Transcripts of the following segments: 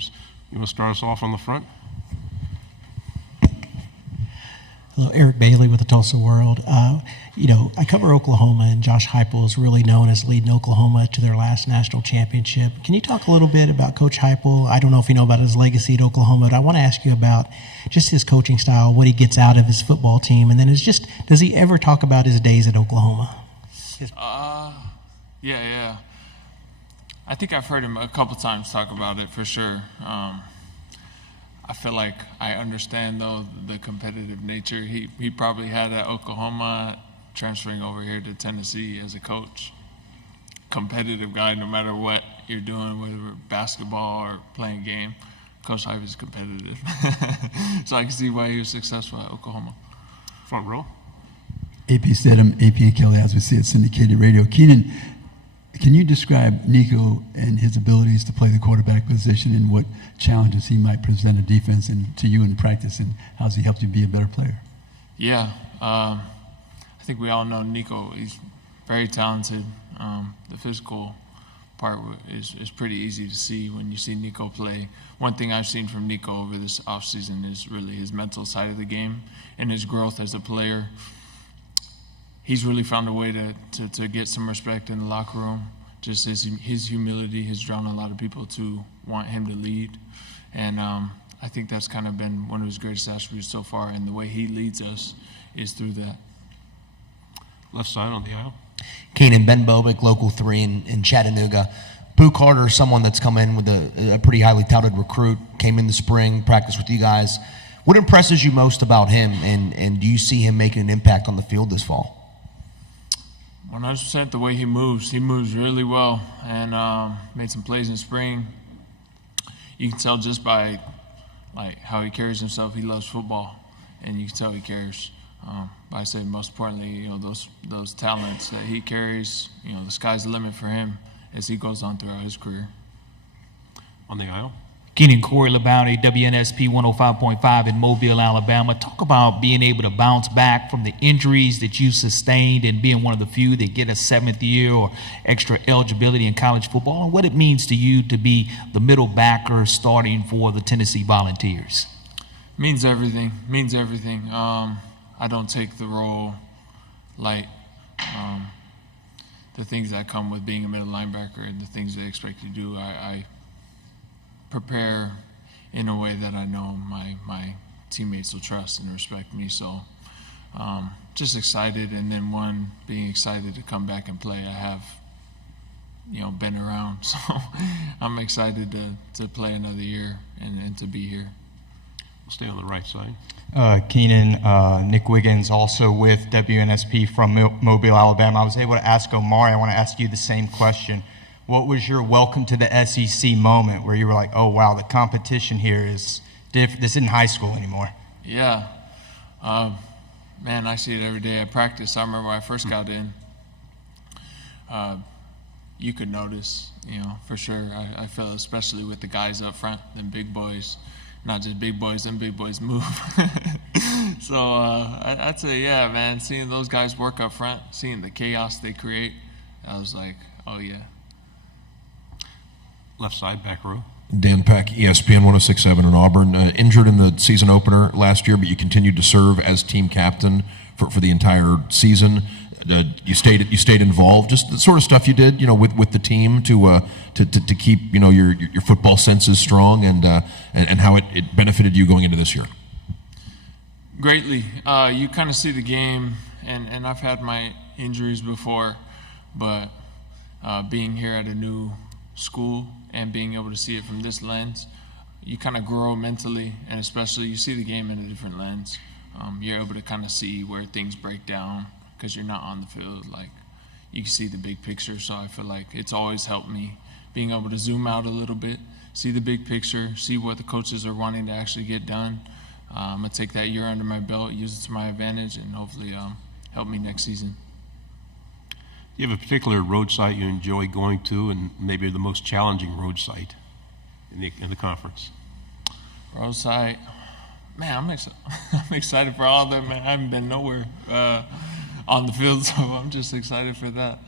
games. You want to start us off on the front? Hello, Eric Bailey with the Tulsa World. I cover Oklahoma, and Josh Heupel is really known as leading Oklahoma to their last national championship. Can you talk a little bit about Coach Heupel? I don't know if you know about his legacy at Oklahoma, but I want to ask you about just his coaching style, what he gets out of his football team, and then does he ever talk about his days at Oklahoma? Yeah. I think I've heard him a couple times talk about it for sure. I feel like I understand, though, the competitive nature he probably had at Oklahoma, transferring over here to Tennessee as a coach. Competitive guy, no matter what you're doing, whether basketball or playing a game. Coach Heupel is competitive. So I can see why he was successful at Oklahoma. Front row. AP Stedham, AP and Kelly, as we see at syndicated radio. Keenan, can you describe Nico and his abilities to play the quarterback position and what challenges he might present a defense and to you in practice, and how has he helped you be a better player? Yeah, I think we all know Nico. He's very talented. The physical part is pretty easy to see when you see Nico play. One thing I've seen from Nico over this offseason is really his mental side of the game and his growth as a player. He's really found a way to get some respect in the locker room. Just his humility has drawn a lot of people to want him to lead. And I think that's kind of been one of his greatest attributes so far, and the way he leads us is through that. Left side on the aisle. Keenan, Ben Bobick, Local 3 in Chattanooga. Boo Carter, someone that's come in with a pretty highly touted recruit, came in the spring, practiced with you guys. What impresses you most about him, and do you see him making an impact on the field this fall? 100% the way he moves. He moves really well, and made some plays in spring. You can tell just by how he carries himself. He loves football, and you can tell he cares. But I say most importantly, those talents that he carries. The sky's the limit for him as he goes on throughout his career. On the aisle. Keenan, Corey LeBounty, WNSP 105.5 in Mobile, Alabama. Talk about being able to bounce back from the injuries that you sustained and being one of the few that get a 7th year or extra eligibility in college football, and what it means to you to be the middle backer starting for the Tennessee Volunteers. Means everything. I don't take the role light. The things that come with being a middle linebacker and the things they expect you to do, I prepare in a way that I know my teammates will trust and respect me. So just excited, and then being excited to come back and play. I have been around, so I'm excited to play another year and to be here. We'll stay on the right side. Keenan, Nick Wiggins, also with WNSP from Mobile, Alabama. I was able to ask Omari, I want to ask you the same question. What was your welcome to the SEC moment where you were like, oh, wow, the competition here is different. This isn't high school anymore? Yeah. Man, I see it every day at practice. I remember when I first got in, you could notice, for sure. I feel especially with the guys up front, them big boys. Not just big boys, them big boys move. So I'd say, yeah, man, seeing those guys work up front, seeing the chaos they create, I was like, oh, yeah. Left side, back row. Dan Peck, ESPN 106.7 in Auburn. Injured in the season opener last year, but you continued to serve as team captain for the entire season. You stayed involved. Just the sort of stuff you did, with the team to keep your football senses strong, and how it benefited you going into this year. Greatly. You kind of see the game, and I've had my injuries before, but being here at a new school and being able to see it from this lens, you kind of grow mentally, and especially you see the game in a different lens. You're able to kind of see where things break down because you're not on the field. Like, you can see the big picture, so I feel like it's always helped me being able to zoom out a little bit, see the big picture, see what the coaches are wanting to actually get done. I'm going to take that year under my belt, use it to my advantage, and hopefully help me next season. Do you have a particular road site you enjoy going to, and maybe the most challenging road site in the conference? Road site, man, I'm excited for all of them. Man, I haven't been nowhere on the field, so I'm just excited for that.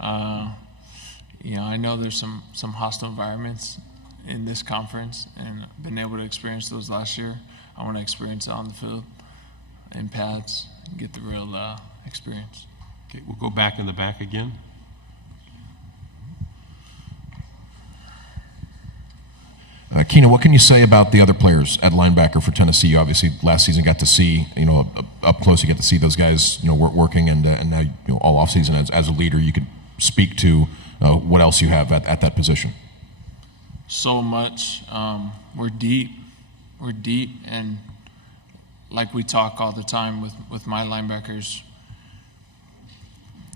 I know there's some hostile environments in this conference and been able to experience those last year. I want to experience it on the field, in pads, and get the real experience. Okay, we'll go back in the back again. Keenan, what can you say about the other players at linebacker for Tennessee? You obviously last season got to see, up close, you get to see those guys, working, and now, all offseason as a leader, you could speak to what else you have at that position. So much. We're deep, and like we talk all the time with my linebackers,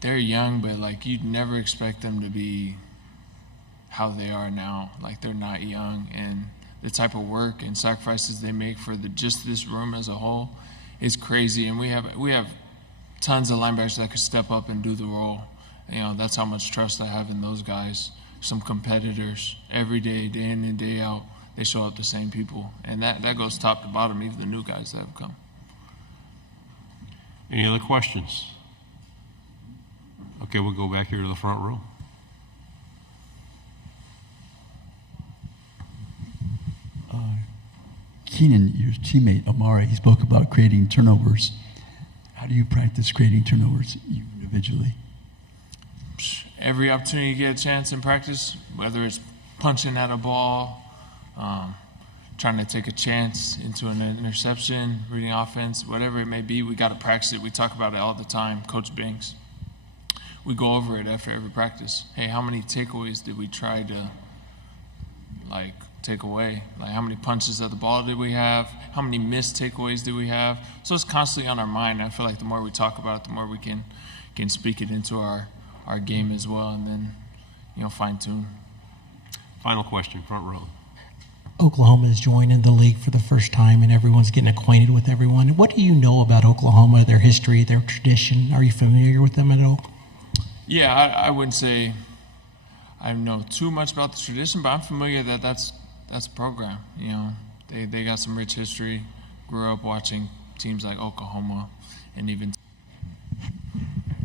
they're young, but like you'd never expect them to be how they are now. Like they're not young, and the type of work and sacrifices they make for just this room as a whole is crazy. And we have tons of linebackers that could step up and do the role. That's how much trust I have in those guys. Some competitors every day, day in and day out. They show up the same people, and that goes top to bottom, even the new guys that have come. Any other questions? Okay, we'll go back here to the front row. Keenan, your teammate Omari, he spoke about creating turnovers. How do you practice creating turnovers you individually? Every opportunity you get a chance in practice, whether it's punching at a ball, trying to take a chance into an interception, reading offense, whatever it may be, we got to practice it. We talk about it all the time. Coach Banks, we go over it after every practice. Hey, how many takeaways did we try to take away? Like how many punches at the ball did we have? How many missed takeaways did we have? So it's constantly on our mind. I feel like the more we talk about it, the more we can speak it into our game as well, and then fine tune. Final question, front row. Oklahoma is joining the league for the first time, and everyone's getting acquainted with everyone. What do you know about Oklahoma, their history, their tradition? Are you familiar with them at all? Yeah, I wouldn't say I know too much about the tradition, but I'm familiar that's a program. They got some rich history. Grew up watching teams like Oklahoma, and even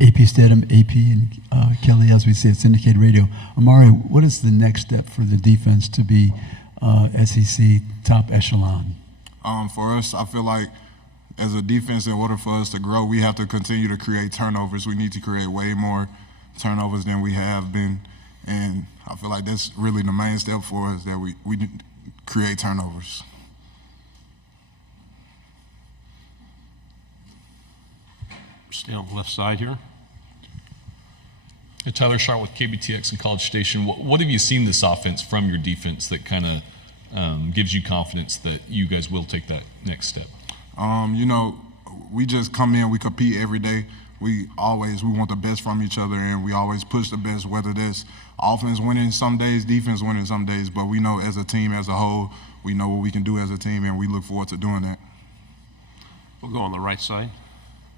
AP Stedham, AP, and Kelly, as we say, it's syndicated radio. Omari, what is the next step for the defense to be SEC top echelon? For us, I feel like as a defense, in order for us to grow, we have to continue to create turnovers. We need to create way more turnovers than we have been. And I feel like that's really the main step for us, that we need to create turnovers. Stay on the left side here. Hey, Tyler Sharp with KBTX and College Station. What have you seen this offense from your defense that kind of gives you confidence that you guys will take that next step? We just come in, we compete every day. We want the best from each other, and we always push the best, whether that's offense winning some days, defense winning some days. But we know as a team, as a whole, we know what we can do as a team, and we look forward to doing that. We'll go on the right side.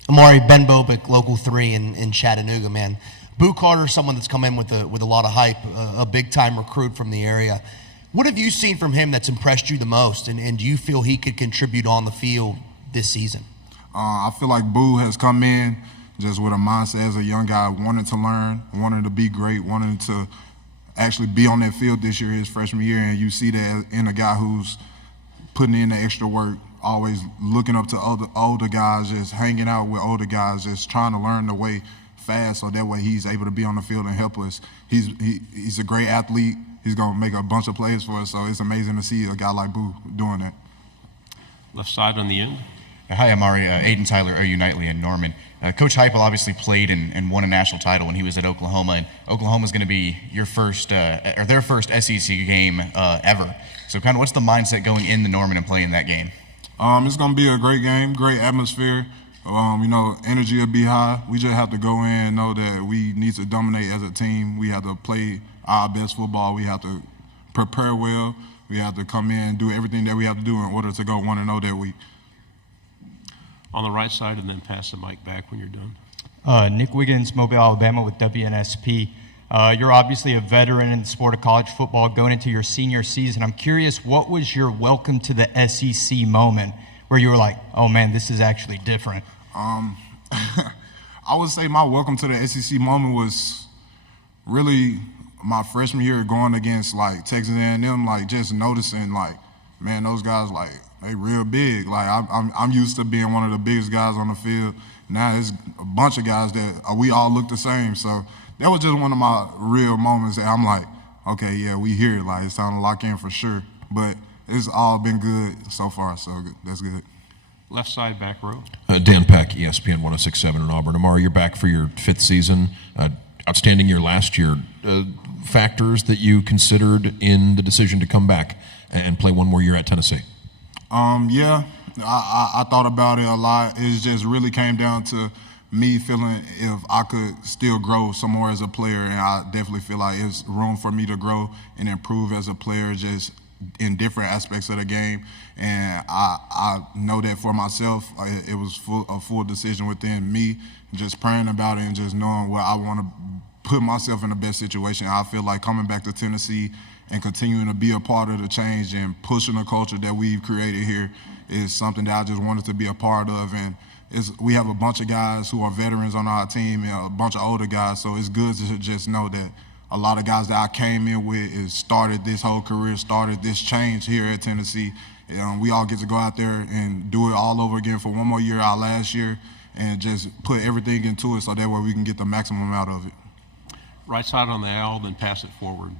Amari, Ben Bobick, Local 3 in Chattanooga, man. Boo Carter, someone that's come in with a lot of hype, a big-time recruit from the area. What have you seen from him that's impressed you the most, and do you feel he could contribute on the field this season? I feel like Boo has come in just with a mindset as a young guy, wanting to learn, wanting to be great, wanting to actually be on that field this year, his freshman year, and you see that in a guy who's putting in the extra work, always looking up to older guys, just hanging out with older guys, just trying to learn the way fast so that way he's able to be on the field and help us. He's a great athlete. He's going to make a bunch of plays for us, so it's amazing to see a guy like Boo doing that. Left side on the end. Hi, Amari. Aiden Tyler, OU Nightly in Norman. Coach Heupel obviously played and won a national title when he was at Oklahoma, and Oklahoma's going to be your first or their first SEC game ever. So, kind of, what's the mindset going into Norman and playing that game? It's going to be a great game, great atmosphere. Energy will be high. We just have to go in and know that we need to dominate as a team. We have to play our best football. We have to prepare well. We have to come in and do everything that we have to do in order to go 1-0 that week. On the right side, and then pass the mic back when you're done. Nick Wiggins, Mobile, Alabama with WNSP. You're obviously a veteran in the sport of college football going into your senior season. I'm curious, what was your welcome to the SEC moment where you were like, oh man, this is actually different? I would say my welcome to the SEC moment was really my freshman year going against like Texas A&M, like just noticing like, man, those guys like they real big. Like I'm used to being one of the biggest guys on the field. Now there's a bunch of guys that we all look the same. So that was just one of my real moments that I'm like, okay, yeah, we here. Like it's time to lock in for sure. But it's all been good so far, so that's good. Left side, back row. Dan Peck, ESPN 106.7 in Auburn. Omari, you're back for your 5th season. Outstanding year last year. Factors that you considered in the decision to come back and play one more year at Tennessee? Yeah, I thought about it a lot. It just really came down to me feeling if I could still grow some more as a player, and I definitely feel like there's room for me to grow and improve as a player just in different aspects of the game. And I know that for myself, it was a full decision within me, just praying about it and just knowing what I want to put myself in the best situation. I feel like coming back to Tennessee and continuing to be a part of the change and pushing the culture that we've created here is something that I just wanted to be a part of. And we have a bunch of guys who are veterans on our team and a bunch of older guys, so it's good to just know that a lot of guys that I came in with is started this whole career, started this change here at Tennessee. We all get to go out there and do it all over again for one more year, our last year, and just put everything into it so that way we can get the maximum out of it. Right side on the aisle, then pass it forward.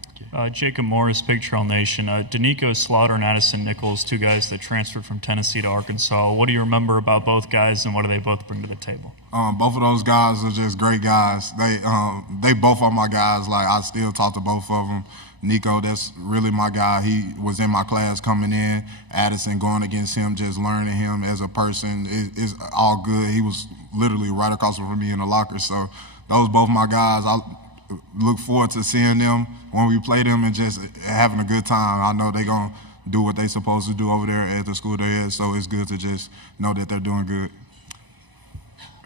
Jacob Morris, Big Trail Nation. Danico Slaughter and Addison Nichols, 2 guys that transferred from Tennessee to Arkansas. What do you remember about both guys, and what do they both bring to the table? Both of those guys are just great guys. They both are my guys. Like I still talk to both of them. Nico, that's really my guy. He was in my class coming in. Addison, going against him, just learning him as a person is all good. He was literally right across from me in the locker. So those both my guys. I look forward to seeing them when we play them and just having a good time. I know they're going to do what they're supposed to do over there at the school they're at, so it's good to just know that they're doing good.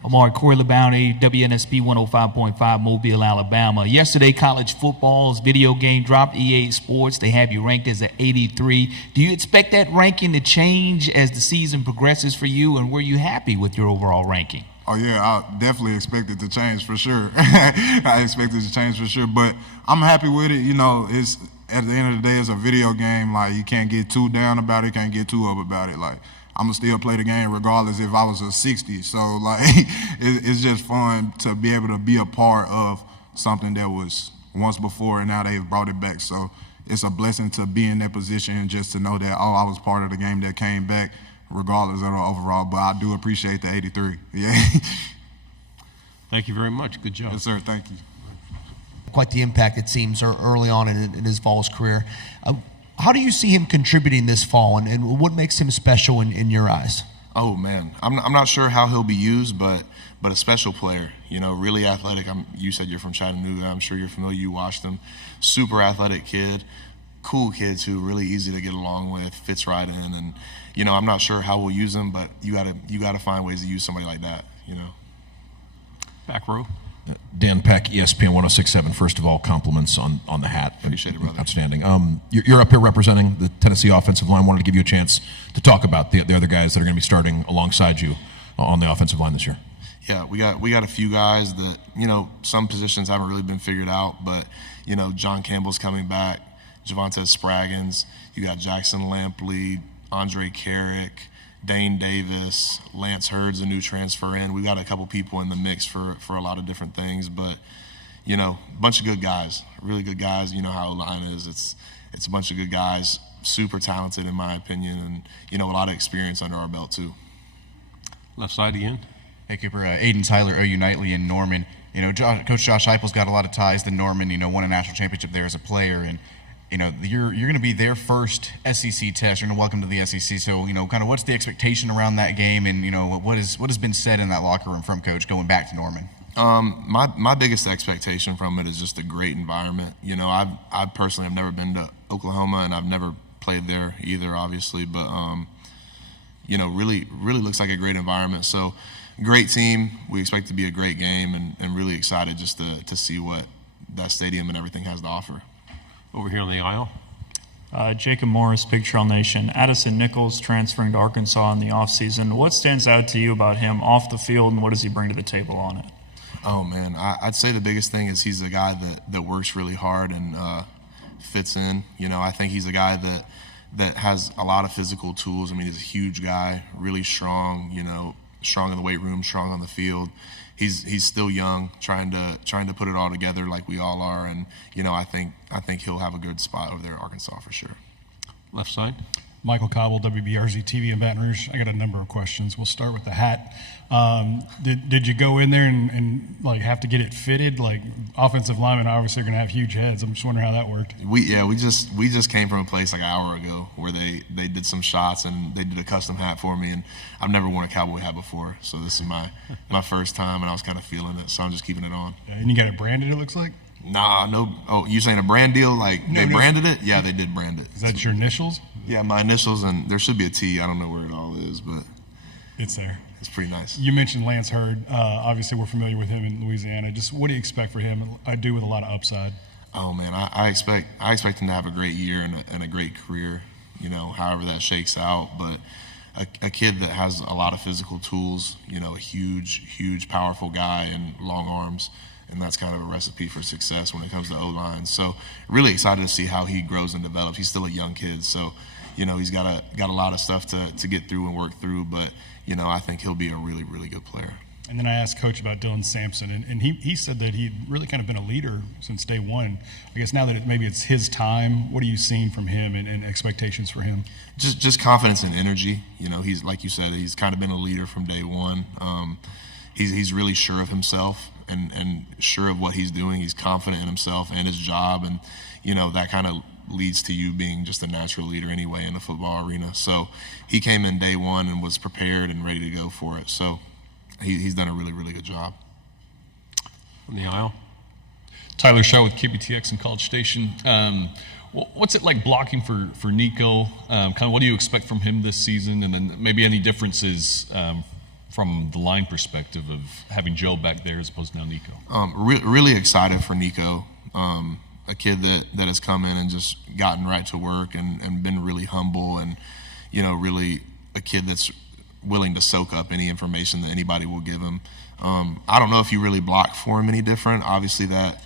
Omari, Corey LeBounty, WNSP 105.5, Mobile, Alabama. Yesterday, college football's video game dropped, EA Sports. They have you ranked as an 83. Do you expect that ranking to change as the season progresses for you, and were you happy with your overall ranking? Oh, yeah, I definitely expect it to change for sure. I expect it to change for sure, but I'm happy with it. You know, it's at the end of the day, it's a video game. Like, you can't get too down about it, can't get too up about it. Like, I'm going to still play the game regardless if I was a 60. So, like, it's just fun to be able to be a part of something that was once before and now they've brought it back. So it's a blessing to be in that position and just to know that, I was part of the game that came back regardless of the overall. But I do appreciate the 83. Yeah. Thank you very much. Good job. Yes, sir. Thank you. Quite the impact, it seems, early on in his Vols career. How do you see him contributing this fall, and what makes him special in your eyes? Oh, man. I'm not sure how he'll be used, but a special player, you know, really athletic. You said you're from Chattanooga. I'm sure you're familiar. You watched him. Super athletic kid, cool kids who are really easy to get along with, fits right in. And, you know, I'm not sure how we'll use him, but you gotta find ways to use somebody like that, you know. Back row. Dan Peck, ESPN 106.7. First of all, compliments on the hat. Appreciate it, brother. Outstanding. You're up here representing the Tennessee offensive line. Wanted to give you a chance to talk about the other guys that are going to be starting alongside you on the offensive line this year. Yeah, we got a few guys that, you know, some positions haven't really been figured out, but, you know, John Campbell's coming back, Javonte Spraggins, you got Jackson Lampley, Andre Carrick, Dane Davis, Lance Hurd's a new transfer in. We got a couple people in the mix for a lot of different things, but, you know, a bunch of good guys, really good guys. You know how O-line is. It's a bunch of good guys, super talented in my opinion, and, you know, a lot of experience under our belt too. Left side again. Hey, Cooper. Aiden Tyler, OU Knightley, and Norman. You know, Coach Josh Heupel's got a lot of ties to Norman. You know, won a national championship there as a player, and you know, you're going to be their first SEC test. You're going to welcome to the SEC. So, you know, kind of what's the expectation around that game, and you know, what has been said in that locker room from Coach going back to Norman? My biggest expectation from it is just a great environment. You know, I personally have never been to Oklahoma, and I've never played there either, obviously, but you know, really looks like a great environment. So, great team. We expect it to be a great game, and really excited just to see what that stadium and everything has to offer. Over here on the aisle. Jacob Morris, Big Trail Nation. Addison Nichols transferring to Arkansas in the offseason. What stands out to you about him off the field, and what does he bring to the table on it? Oh man, I'd say the biggest thing is he's a guy that works really hard and fits in. You know, I think he's a guy that has a lot of physical tools. I mean, he's a huge guy, really strong. You know, strong in the weight room, strong on the field. He's still young, trying to put it all together like we all are. And you know, I think he'll have a good spot over there at Arkansas for sure. Left side. Michael Cobble, WBRZ TV in Baton Rouge. I got a number of questions. We'll start with the hat. Did you go in there and like have to get it fitted? Like offensive linemen obviously are going to have huge heads. I'm just wondering how that worked. We just came from a place like an hour ago where they did some shots and they did a custom hat for me, and I've never worn a cowboy hat before, so this is my first time, and I was kind of feeling it, so I'm just keeping it on. Yeah, and you got it branded, it looks like? Nah, no. Oh, you saying a brand deal? Like they branded it? Yeah, they did brand it. Is that your initials? Yeah, my initials, and there should be a T. I don't know where it all is, but it's there. It's pretty nice. You mentioned Lance Hurd. Obviously, we're familiar with him in Louisiana. Just what do you expect for him? I do with a lot of upside. Oh man, I expect him to have a great year and a great career. You know, however that shakes out, but a kid that has a lot of physical tools. You know, a huge, powerful guy and long arms. And that's kind of a recipe for success when it comes to O-line. So really excited to see how he grows and develops. He's still a young kid, so you know he's got a lot of stuff to get through and work through. But you know I think he'll be a really good player. And then I asked Coach about Dylan Sampson, and he said that he'd really kind of been a leader since day one. I guess now that maybe it's his time, what are you seeing from him and expectations for him? Just confidence and energy. You know, he's like you said, he's kind of been a leader from day one. He's really sure of himself and sure of what he's doing. He's confident in himself and his job, and you know that kind of leads to you being just a natural leader anyway in the football arena. So he came in day one and was prepared and ready to go for it. So he's done a really good job. On the aisle. Tyler Shaw with KBTX in College Station. What's it like blocking for Nico? Kind of what do you expect from him this season, and then maybe any differences from the line perspective of having Joe back there as opposed to now Nico? Really excited for Nico, a kid that has come in and just gotten right to work and been really humble, and you know really a kid that's willing to soak up any information that anybody will give him. I don't know if you really block for him any different. Obviously that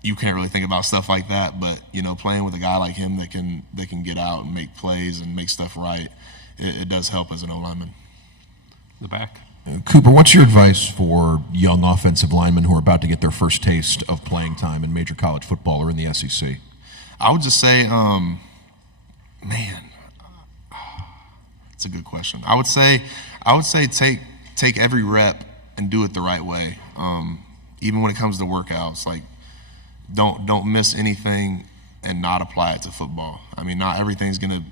you can't really think about stuff like that, but you know playing with a guy like him that can get out and make plays and make stuff right, it does help as an O-lineman. The back. Cooper, what's your advice for young offensive linemen who are about to get their first taste of playing time in major college football or in the SEC? I would just say, it's a good question. I would say take every rep and do it the right way. Even when it comes to workouts, like don't miss anything and not apply it to football. I mean, not everything's gonna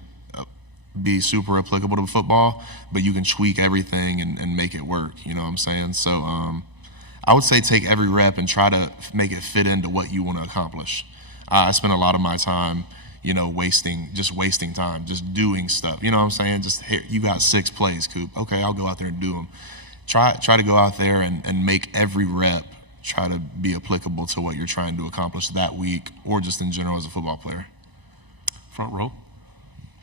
be super applicable to football, but you can tweak everything and make it work, you know what I'm saying? So I would say take every rep and try to make it fit into what you want to accomplish. I spend a lot of my time, you know, wasting time, just doing stuff, you know what I'm saying? Just, hey, you got 6 plays, Coop. Okay, I'll go out there and do them. Try to go out there and make every rep try to be applicable to what you're trying to accomplish that week or just in general as a football player. Front row.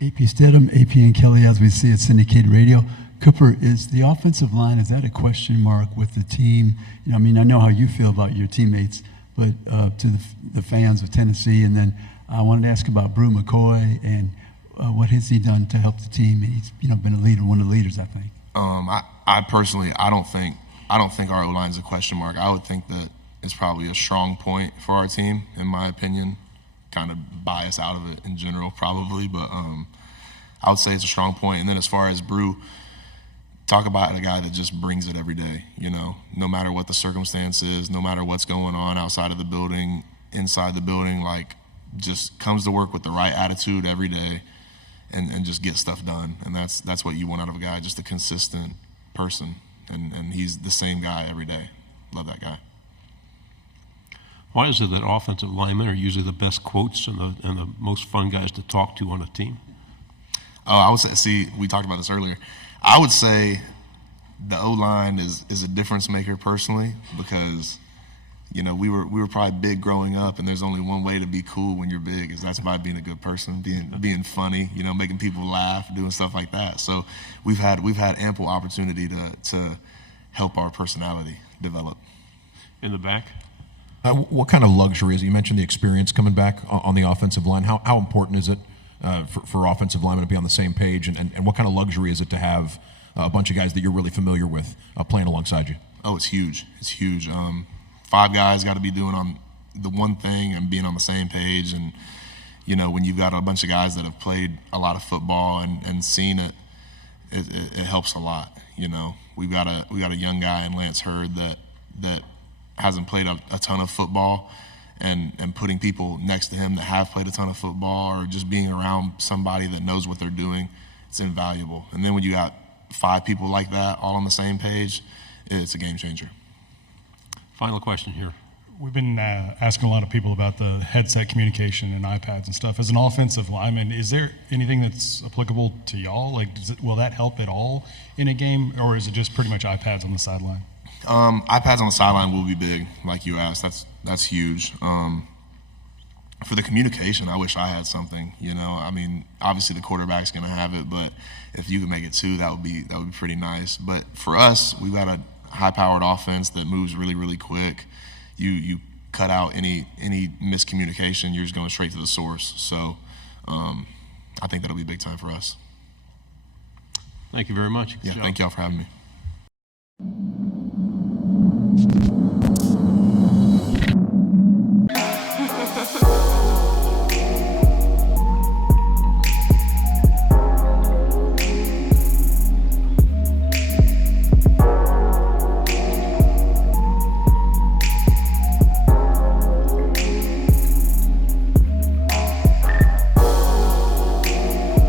AP Stedham, AP and Kelly, as we see at syndicated radio. Cooper, is the offensive line, is that a question mark with the team? You know, I mean, I know how you feel about your teammates, but to the fans of Tennessee, and then I wanted to ask about Brew McCoy and what has he done to help the team? He's, you know, been a leader, one of the leaders, I think. I personally, I don't think our O-line is a question mark. I would think that it's probably a strong point for our team, in my opinion. Kind of bias out of it in general, probably, but I would say it's a strong point. And then as far as Brew, talk about a guy that just brings it every day. You know, no matter what the circumstance is, no matter what's going on outside of the building, inside the building, like just comes to work with the right attitude every day, and just get stuff done. And that's what you want out of a guy, just a consistent person. And he's the same guy every day. Love that guy. Why is it that offensive linemen are usually the best quotes and the most fun guys to talk to on a team? Oh, I would say, see, we talked about this earlier. I would say the O-line is a difference maker personally, because, you know, we were probably big growing up, and there's only one way to be cool when you're big, is that's by being a good person, being funny, you know, making people laugh, doing stuff like that. So we've had ample opportunity to help our personality develop. In the back? What kind of luxury is it? You mentioned the experience coming back on the offensive line. How important is it for offensive linemen to be on the same page? And what kind of luxury is it to have a bunch of guys that you're really familiar with playing alongside you? Oh, it's huge. It's huge. 5 guys got to be doing on the one thing and being on the same page. And, you know, when you've got a bunch of guys that have played a lot of football and seen it, it helps a lot. You know, we got a young guy in Lance Hurd that hasn't played a ton of football, and putting people next to him that have played a ton of football, or just being around somebody that knows what they're doing, it's invaluable. And then when you got 5 people like that all on the same page, it's a game changer. Final question here. We've been asking a lot of people about the headset communication and iPads and stuff. As an offensive lineman, is there anything that's applicable to y'all? Like, will that help at all in a game, or is it just pretty much iPads on the sideline? iPads on the sideline will be big, like you asked. That's huge. For the communication, I wish I had something. You know, I mean, obviously the quarterback's going to have it, but if you could make it too, that would be pretty nice. But for us, we've got a high-powered offense that moves really, really quick. You cut out any miscommunication, you're just going straight to the source. So I think that'll be big time for us. Thank you very much. Good Yeah, job. thank y'all for having me.